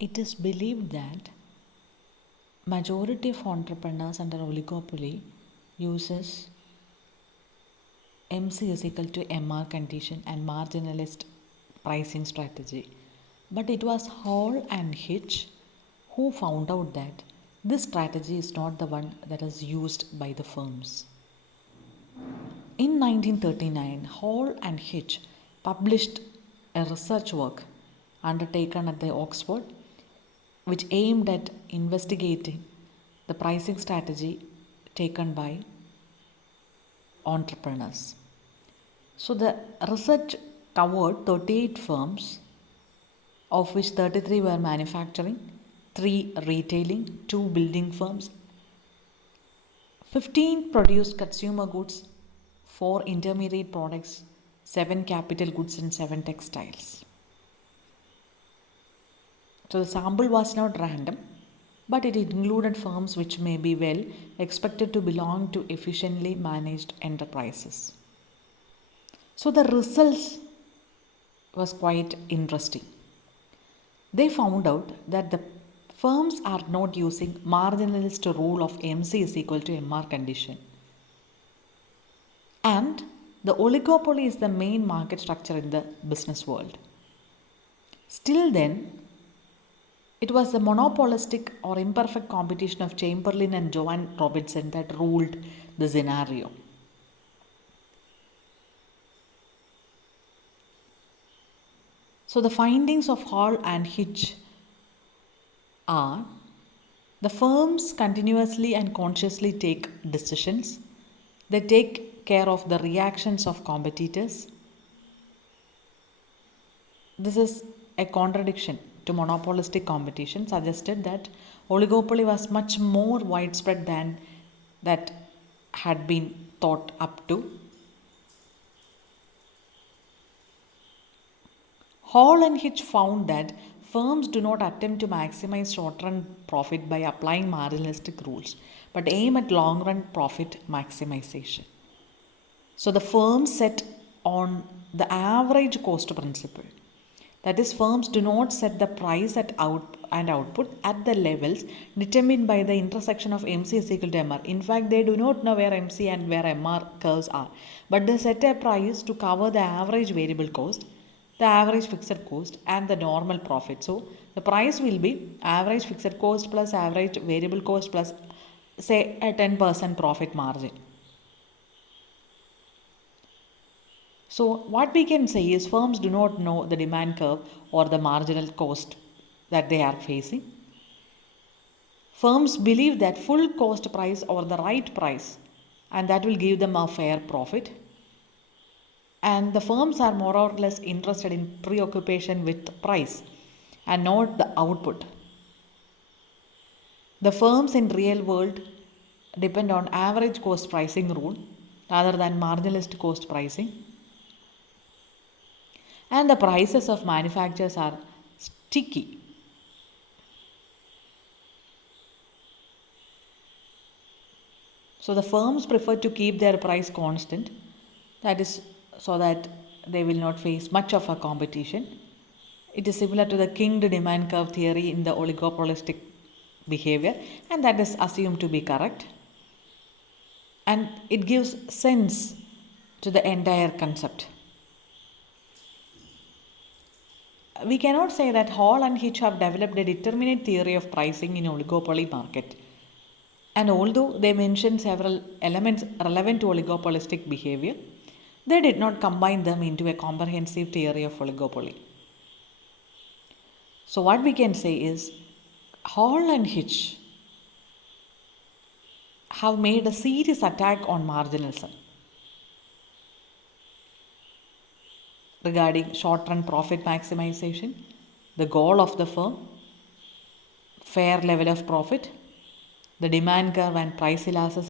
It is believed that majority of entrepreneurs under oligopoly uses MC is equal to MR condition and marginalist pricing strategy. But it was Hall and Hitch who found out that this strategy is not the one that is used by the firms. In 1939, Hall and Hitch published a research work undertaken at the Oxford which aimed at investigating the pricing strategy taken by entrepreneurs. So the research covered 38 firms, of which 33 were manufacturing, 3 retailing, 2 building firms, 15 produced consumer goods, 4 intermediate products, 7 capital goods and 7 textiles. So the sample was not random, but it included firms which may be well expected to belong to efficiently managed enterprises. So the results was quite interesting. They found out that the firms are not using marginalist rule of MC is equal to MR condition. And the oligopoly is the main market structure in the business world. Still then, it was the monopolistic or imperfect competition of Chamberlain and Joan Robinson that ruled the scenario. So the findings of Hall and Hitch are the firms continuously and consciously take decisions. They take care of the reactions of competitors. This is a contradiction to monopolistic competition, suggested that oligopoly was much more widespread than that had been thought up to. Hall and Hitch found that firms do not attempt to maximize short-run profit by applying marginalistic rules, but aim at long-run profit maximization. So the firms set on the average cost principle. That is, firms do not set the price at output at the levels determined by the intersection of MC is equal to MR. In fact, they do not know where MC and where MR curves are, but they set a price to cover the average variable cost, the average fixed cost and the normal profit. So the price will be average fixed cost plus average variable cost plus say a 10% profit margin. So what we can say is firms do not know the demand curve or the marginal cost that they are facing. Firms believe that full cost price or the right price, and that will give them a fair profit. And the firms are more or less interested in preoccupation with price and not the output. The firms in real world depend on average cost pricing rule rather than marginalist cost pricing. And the prices of manufacturers are sticky. So the firms prefer to keep their price constant, that is, so that they will not face much of a competition. It is similar to the kinged demand curve theory in the oligopolistic behavior, and that is assumed to be correct. And it gives sense to the entire concept. We cannot say that Hall and Hitch have developed a determinate theory of pricing in oligopoly market. And although they mention several elements relevant to oligopolistic behavior, they did not combine them into a comprehensive theory of oligopoly. So what we can say is Hall and Hitch have made a serious attack on marginalism regarding short-run profit maximization, the goal of the firm, fair level of profit, the demand curve and price elasticity,